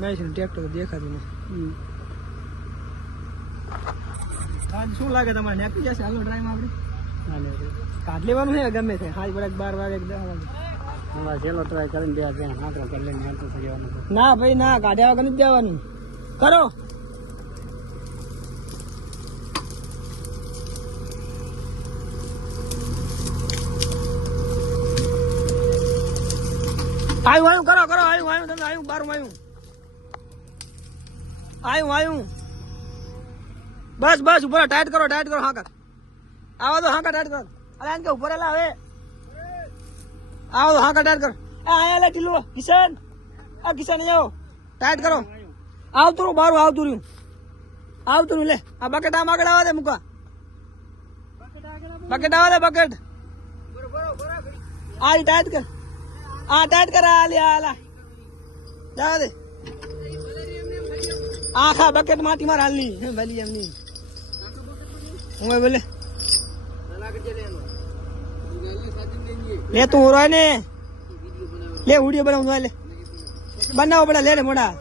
મેં ટ્રેક્ટર દેખાતું નથી. આજ શું લાગે તમારે નેપી જશે? હાલો ડ્રાઈવમાં આપણે કાઢ લેવાનું છે ગમે છે. હાલ બરાક 12 વાગે 10 વાગે ચેલો ટ્રાય કરીને બે ત્યાં હાથો કરી લઈને હાથો જવાનું. ના ભાઈ ના, કાઢ્યા વગર નથી જવાનું. કરો આવ્યું કરો કરો આવ્યું તમે આવ્યું 12 આવ્યું બસ બસ ઉપર ટાઈટ કરો હાંકા આવા તો હાંકા ટાઈટ કરો. અરે આને કે ઉપર એલા હવે આવો તો હાંકા ટાઈટ કરો. આયા લે ઢીલો કિશન, આ કિશન આવો ટાઈટ કરો. આવતું રહ્યું બારું આવતું રહ્યું લે. આ બકેટ આમ આગળ આવા દે મૂકા. બકેટ આવા દે બકેટ. આ ટાઈટ કર. આ ટાઈટ કર. આ લે આલા જવા દે. આખા બકેટ માંથી માર હાલની ભલી એમની હું બોલે લે તું રોય ને લે વિડીયો બનાવું લે બનાવો પડે લે મોડા